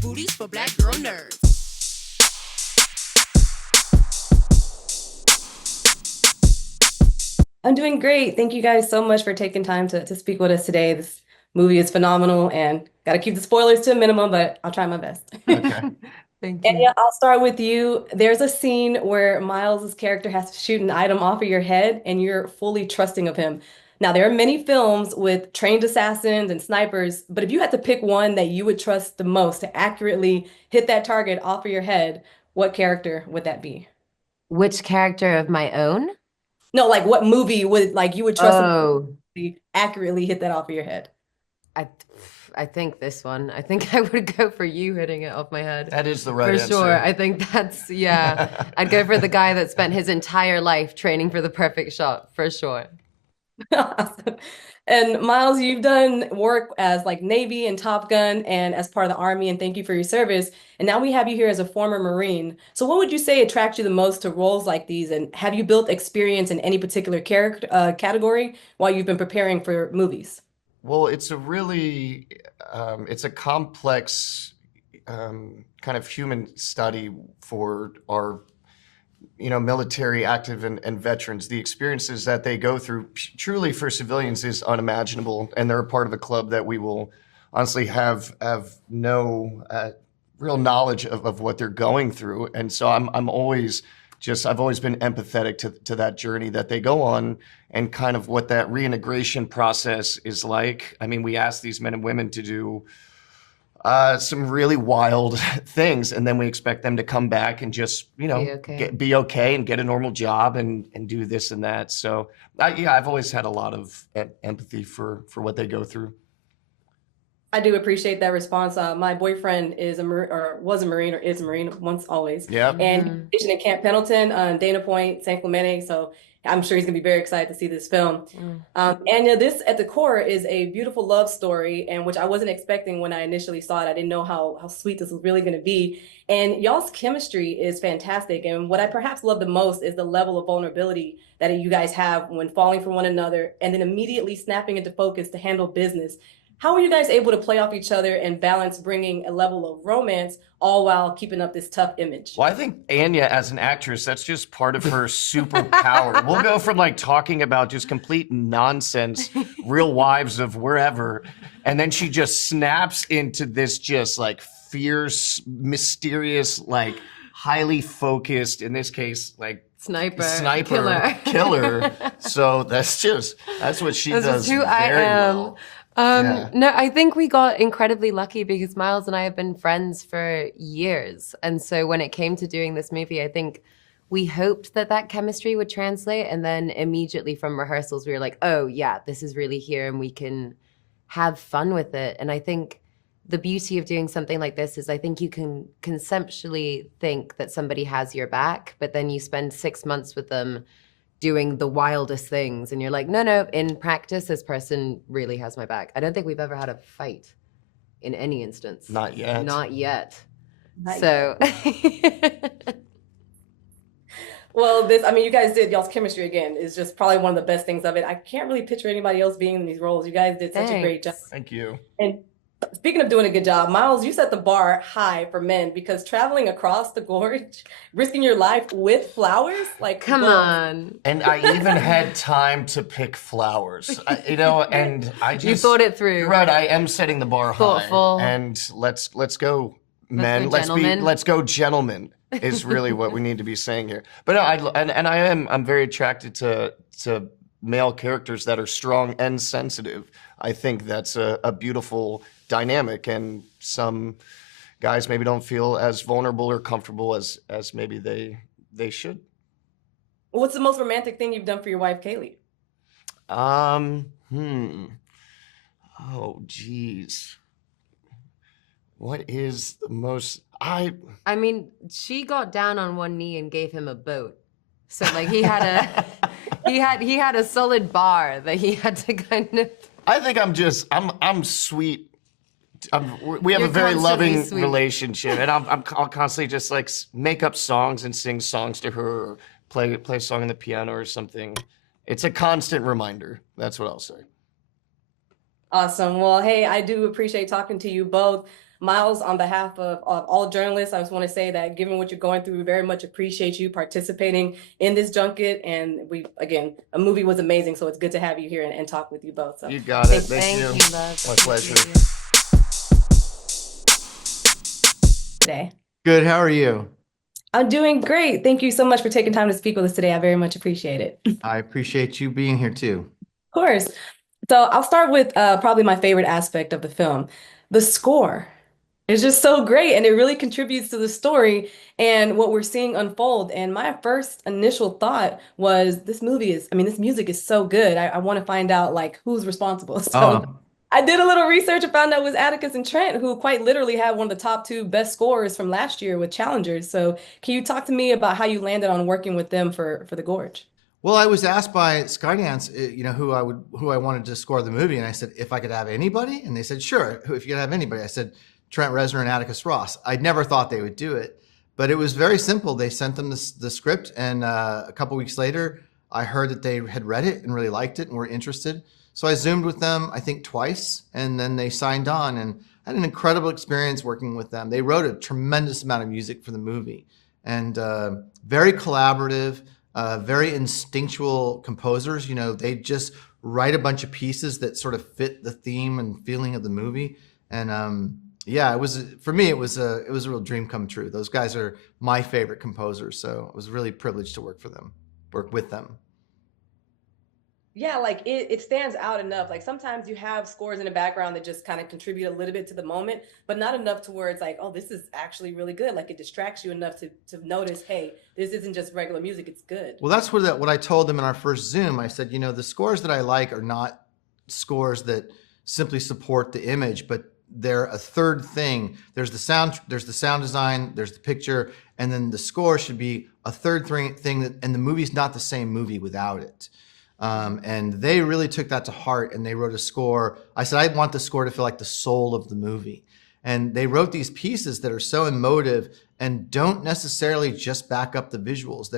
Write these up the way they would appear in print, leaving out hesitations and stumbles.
booties for black girl nerds. I'm doing great. Thank you guys so much for taking time to speak with us today. This movie is phenomenal and got to keep the spoilers to a minimum, but I'll try my best. Okay. Thank And you. yeah, I'll start with you. There's a scene where Miles's character has to shoot an item off of your head and you're fully trusting of him. Now, there are many films with trained assassins and snipers, but if you had to pick one that you would trust the most to accurately hit that target off of your head, what character would that be? Which character of my own? No, like what movie would like you would trust the most Oh, to accurately hit that off of your head? I I think this one. I think I would go for you hitting it off my head. That is the right For answer. sure. I think that's, yeah. I'd go for the guy that spent his entire life training for the perfect shot, for sure. Awesome. And Miles, you've done work as like Navy and Top Gun and as part of the Army, and thank you for your service. And now we have you here as a former Marine. So what would you say attracts you the most to roles like these? And have you built experience in any particular character category while you've been preparing for movies? Well, it's a really, it's a complex kind of human study for our, military active and veterans. The experiences that they go through truly for civilians is unimaginable. And they're a part of a club that we will honestly have no real knowledge of what they're going through. And so I'm always I've always been empathetic to that journey that they go on and kind of what that reintegration process is like. I mean, we ask these men and women to do some really wild things, and then we expect them to come back and just, Be okay. be okay and get a normal job and do this and that. So, I've always had a lot of empathy for what they go through. I do appreciate that response. My boyfriend is a Marine, or was a Marine, or is a Marine once, always. Yeah. And he's Mhm. stationed in Camp Pendleton, Dana Point, San Clemente. So I'm sure he's gonna be very excited to see this film. Mm. And yeah, this at the core is a beautiful love story, and which I wasn't expecting when I initially saw it. I didn't know how sweet this was really gonna be. And y'all's chemistry is fantastic. And what I perhaps love the most is the level of vulnerability that you guys have when falling for one another and then immediately snapping into focus to handle business. How are you guys able to play off each other and balance bringing a level of romance all while keeping up this tough image? Well, I think Anya, as an actress, that's just part of her superpower. We'll go from like talking about just complete nonsense, real wives of wherever, and then she just snaps into this just like fierce, mysterious, like highly focused, in this case, like Sniper. killer. So that's what she This does is who I very am. well. No, I think we got incredibly lucky because Miles and I have been friends for years. And so when it came to doing this movie, I think we hoped that chemistry would translate. And then immediately from rehearsals, we were like, oh, yeah, this is really here and we can have fun with it. And I think the beauty of doing something like this is I think you can conceptually think that somebody has your back, but then you spend 6 months with them doing the wildest things and you're like, no, in practice this person really has my back. I don't think we've ever had a fight in any instance. Not yet. Not yet. Not So Well, you guys did y'all's chemistry again is just probably one of the best things of it. I can't really picture anybody else being in these roles. You guys did such a great job. thanks. Thank you. And speaking of doing a good job, Miles, you set the bar high for men because traveling across the gorge, risking your life with flowers, like Come whoa. on. And I even had time to pick flowers, and I just You thought it through. You're right. I am setting the bar Thoughtful. high, and let's go, men. gentlemen. Let's go, gentlemen. Is really what we need to be saying here. But no, I'm very attracted to male characters that are strong and sensitive. I think that's a beautiful dynamic, and some guys maybe don't feel as vulnerable or comfortable as maybe they should. What's the most romantic thing you've done for your wife, Kaylee? Oh, geez. What is the most I mean, she got down on one knee and gave him a boat. So like he had a he had a solid bar that he had to kind of I think I'm sweet. We have You're a very constantly loving sweet. relationship, and I'll constantly just like make up songs and sing songs to her, or play a song on the piano or something. It's a constant reminder. That's what I'll say. Awesome. Well, hey, I do appreciate talking to you both. Miles, on behalf of all journalists, I just want to say that given what you're going through, we very much appreciate you participating in this junket. And again, a movie was amazing. So it's good to have you here and talk with you both. So You got it. thank Thank Thank you. you, love. My pleasure. Appreciate you. today. Good. How are you? I'm doing great. Thank you so much for taking time to speak with us today. I very much appreciate it. Of I appreciate you being here too. course. So I'll start with probably my favorite aspect of the film, the score. It's just so great, and it really contributes to the story and what we're seeing unfold. And my first initial thought was, this music is so good. I want to find out like who's responsible. So Oh, I did a little research and found out it was Atticus and Trent, who quite literally had one of the top two best scores from last year with Challengers. So can you talk to me about how you landed on working with them for the Gorge? well, I was asked by Skydance, who I wanted to score the movie, and I said if I could have anybody, and they said sure. If you could have anybody, I said Trent Reznor and Atticus Ross. I'd never thought they would do it, but it was very simple. They sent them the script, and a couple weeks later, I heard that they had read it and really liked it and were interested. So I Zoomed with them, I think twice, and then they signed on, and I had an incredible experience working with them. They wrote a tremendous amount of music for the movie, and very collaborative, very instinctual composers. They just write a bunch of pieces that sort of fit the theme and feeling of the movie. And yeah, it was for me. It was a real dream come true. Those guys are my favorite composers, so it was really privileged to work with them. Yeah, like it stands out enough. Like sometimes you have scores in the background that just kind of contribute a little bit to the moment, but not enough to where it's like, oh, this is actually really good. Like it distracts you enough to notice, hey, this isn't just regular music, it's good. Well, that's what I told them in our first Zoom. I said, the scores that I like are not scores that simply support the image, but they're a third thing. There's the sound design, there's the picture, and then the score should be a third thing. And the movie's not the same movie without it. And they really took that to heart, and they wrote a score. I said, I want the score to feel like the soul of the movie. And they wrote these pieces that are so emotive and don't necessarily just back up the visuals.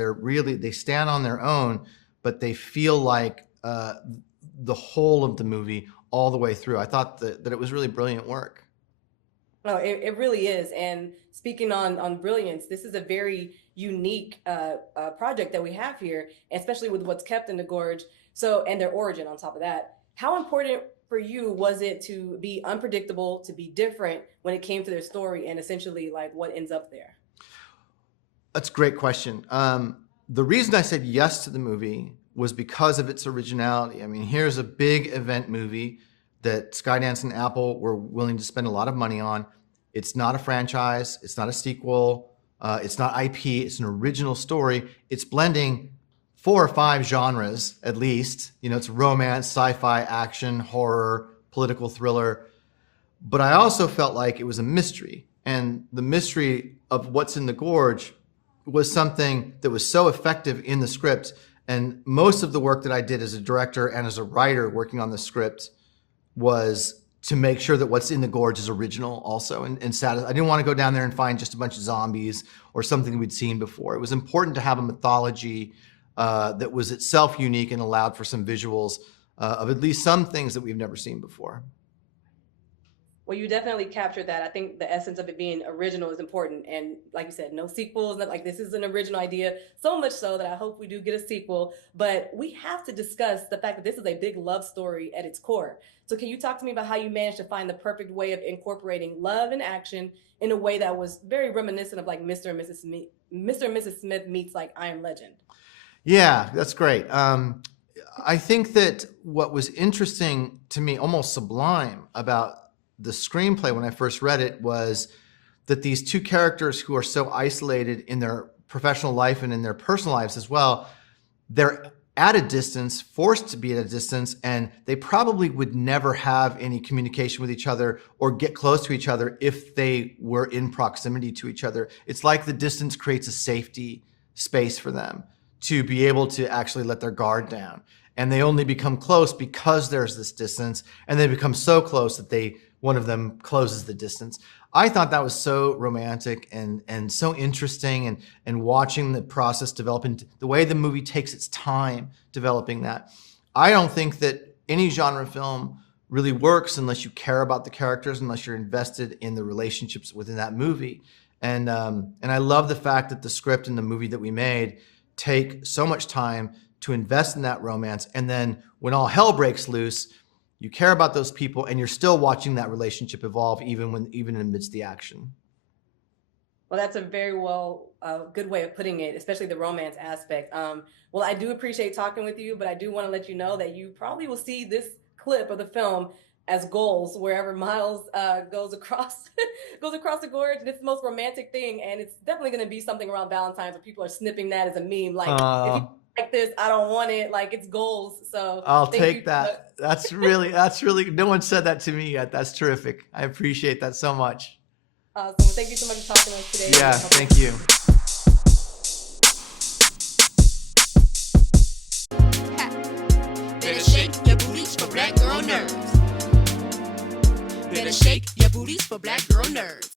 They stand on their own, but they feel like the whole of the movie all the way through. I thought that it was really brilliant work. No, it really is. And speaking on brilliance, this is a very unique project that we have here, especially with what's kept in the Gorge. So, and their origin on top of that. How important for you was it to be unpredictable, to be different when it came to their story, and essentially like what ends up there? That's a great question. The reason I said yes to the movie was because of its originality. I mean, here's a big event movie that Skydance and Apple were willing to spend a lot of money on. It's not a franchise. It's not a sequel. It's not IP. It's an original story. It's blending 4 or 5 genres at least. It's romance, sci-fi, action, horror, political thriller. But I also felt like it was a mystery. And the mystery of what's in the Gorge was something that was so effective in the script. And most of the work that I did as a director and as a writer working on the script was to make sure that what's in the Gorge is original also and I didn't want to go down there and find just a bunch of zombies or something we'd seen before. It was important to have a mythology that was itself unique and allowed for some visuals of at least some things that we've never seen before. Well, you definitely captured that. I think the essence of it being original is important. And like you said, no sequels, not like this is an original idea, so much so that I hope we do get a sequel. But we have to discuss the fact that this is a big love story at its core. So can you talk to me about how you managed to find the perfect way of incorporating love and action in a way that was very reminiscent of like Mr. and Mrs. Smith meets like I Am Legend? Yeah, that's great. I think that what was interesting to me, almost sublime about the screenplay when I first read it, was that these two characters who are so isolated in their professional life and in their personal lives as well, they're at a distance, forced to be at a distance, and they probably would never have any communication with each other or get close to each other if they were in proximity to each other. It's like the distance creates a safety space for them to be able to actually let their guard down. And they only become close because there's this distance, and they become so close that one of them closes the distance. I thought that was so romantic and so interesting, and watching the process develop and the way the movie takes its time developing that. I don't think that any genre film really works unless you care about the characters, unless you're invested in the relationships within that movie. And I love the fact that the script and the movie that we made take so much time to invest in that romance. And then when all hell breaks loose, you care about those people and you're still watching that relationship evolve even amidst the action. Well, that's a very good way of putting it, especially the romance aspect. Well, I do appreciate talking with you, but I do want to let you know that you probably will see this clip of the film as goals wherever Miles goes across goes across the gorge, and it's the most romantic thing, and it's definitely going to be something around Valentine's where people are snipping that as a meme, like if you like this, I don't want it, like it's goals. So I'll take that. That's really no one said that to me yet. That's terrific. I appreciate that so much. Awesome. Thank you so much for talking to us today. Yeah, thank you. Better shake your booties for black girl nerves. Better shake your booties for black girl nerves.